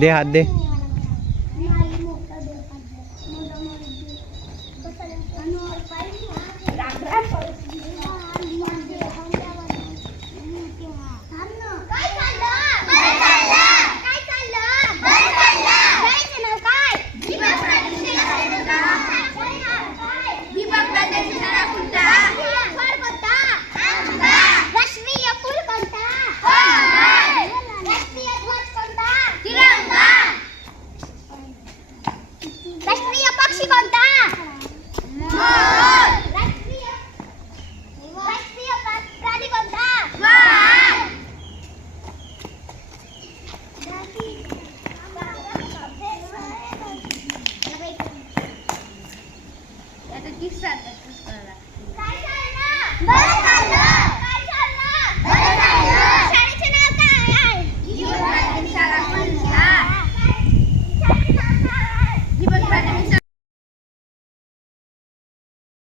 दे हात दे. राष्ट्रीय पक्षी कोणता? मोर. राष्ट्रीय प्राणी कोणता? वाघ. आता किस्सा काय झालं?